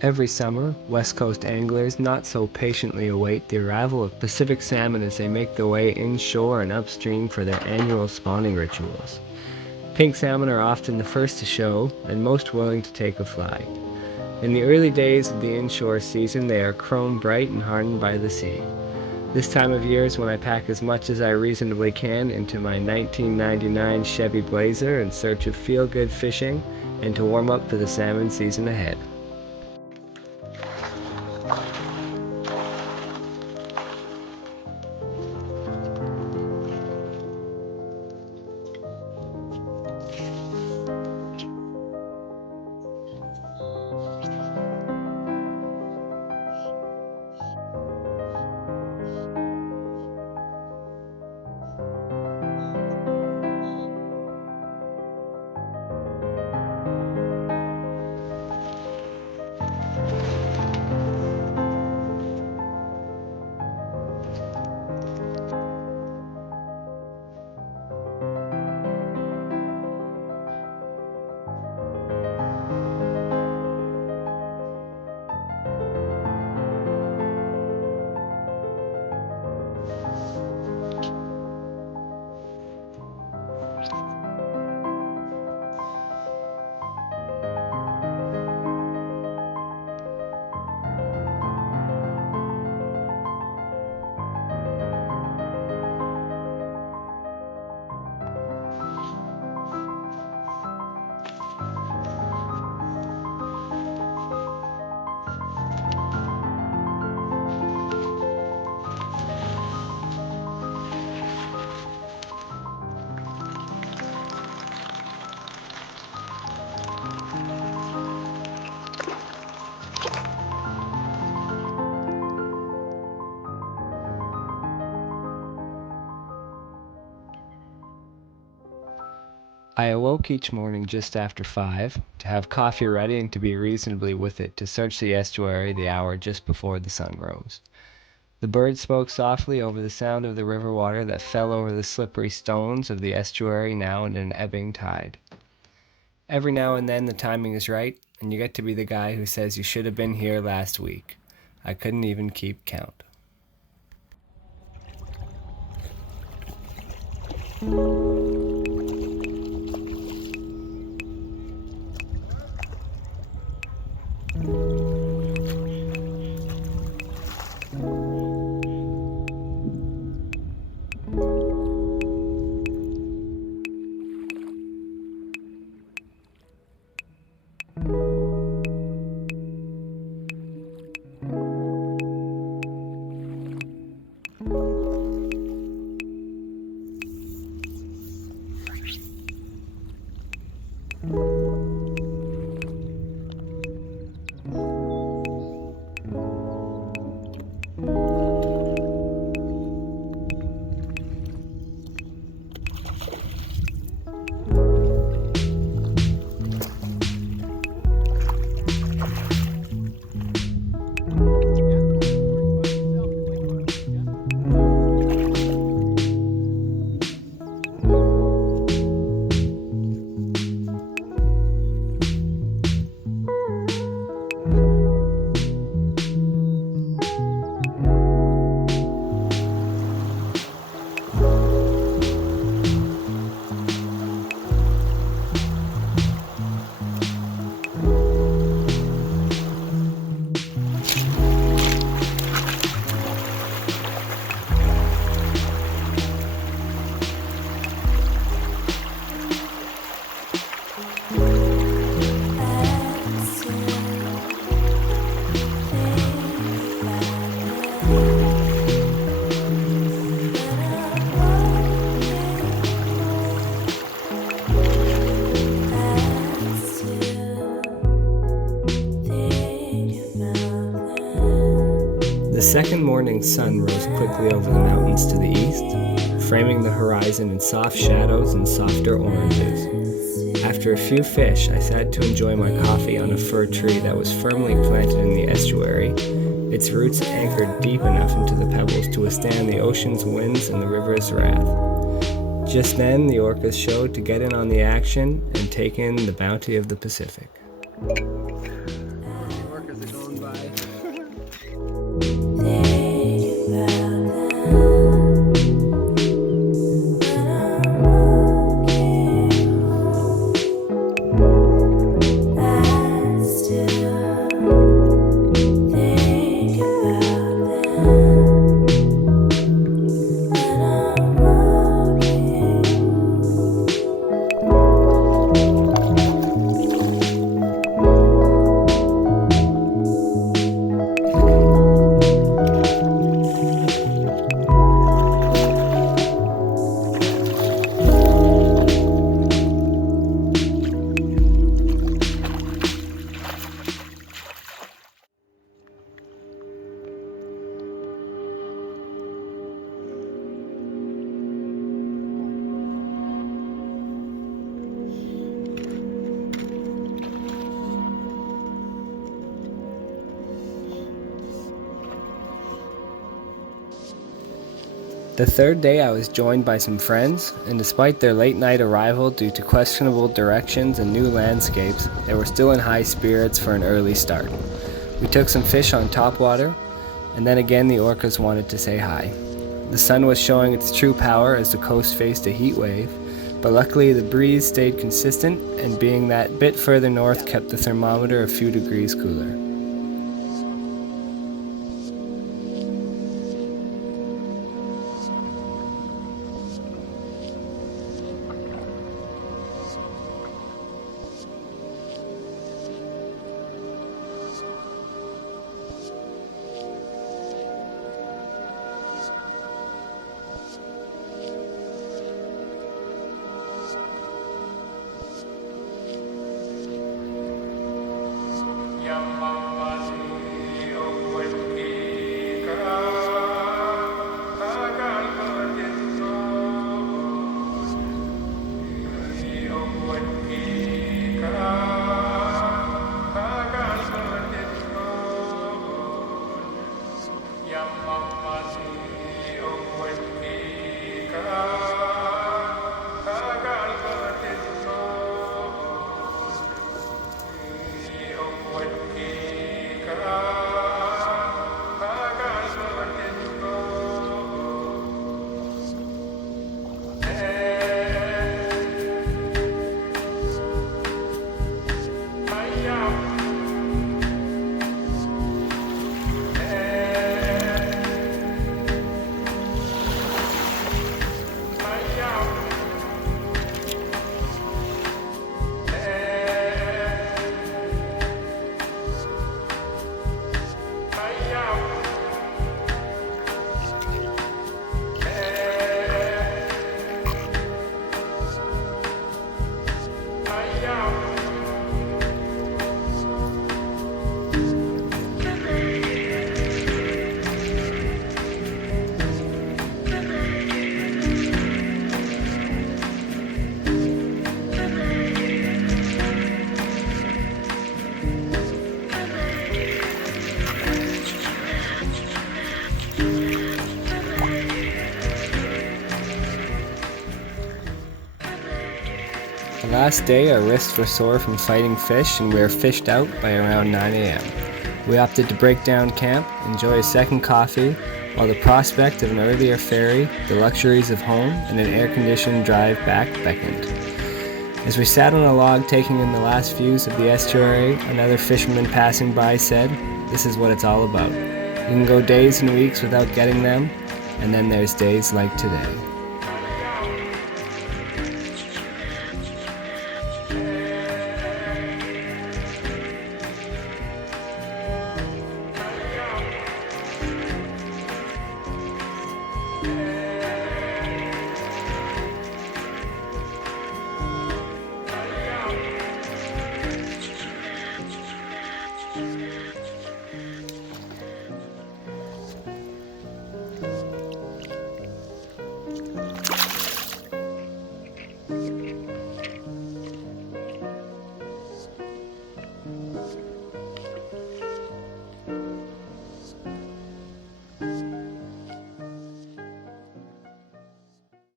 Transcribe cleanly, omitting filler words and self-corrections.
Every summer, West Coast anglers not so patiently await the arrival of Pacific salmon as they make their way inshore and upstream for their annual spawning rituals. Pink salmon are often the first to show and most willing to take a fly. In the early days of the inshore season, they are chrome bright and hardened by the sea. This time of year is when I pack as much as I reasonably can into my 1999 Chevy Blazer in search of feel-good fishing and to warm up for the salmon season ahead. I awoke each morning just after 5 to have coffee ready and to be reasonably with it to search the estuary the hour just before the sun rose. The birds spoke softly over the sound of the river water that fell over the slippery stones of the estuary now in an ebbing tide. Every now and then the timing is right, and you get to be the guy who says you should have been here last week. I couldn't even keep count. The second morning sun rose quickly over the mountains to the east, framing the horizon in soft shadows and softer oranges. After a few fish, I sat to enjoy my coffee on a fir tree that was firmly planted in the estuary, its roots anchored deep enough into the pebbles to withstand the ocean's winds and the river's wrath. Just then, the orcas showed to get in on the action and take in the bounty of the Pacific. Orcas are Bye. The third day I was joined by some friends, and despite their late night arrival due to questionable directions and new landscapes, they were still in high spirits for an early start. We took some fish on Topwater, and then again the orcas wanted to say hi. The sun was showing its true power as the coast faced a heat wave, but luckily the breeze stayed consistent, and being that bit further north kept the thermometer a few degrees cooler. The last day our wrists were sore from fighting fish, and we were fished out by around 9 a.m. We opted to break down camp, enjoy a second coffee, while the prospect of an earlier ferry, the luxuries of home, and an air-conditioned drive back beckoned. As we sat on a log taking in the last views of the estuary, another fisherman passing by said, "This is what it's all about. You can go days and weeks without getting them, and then there's days like today."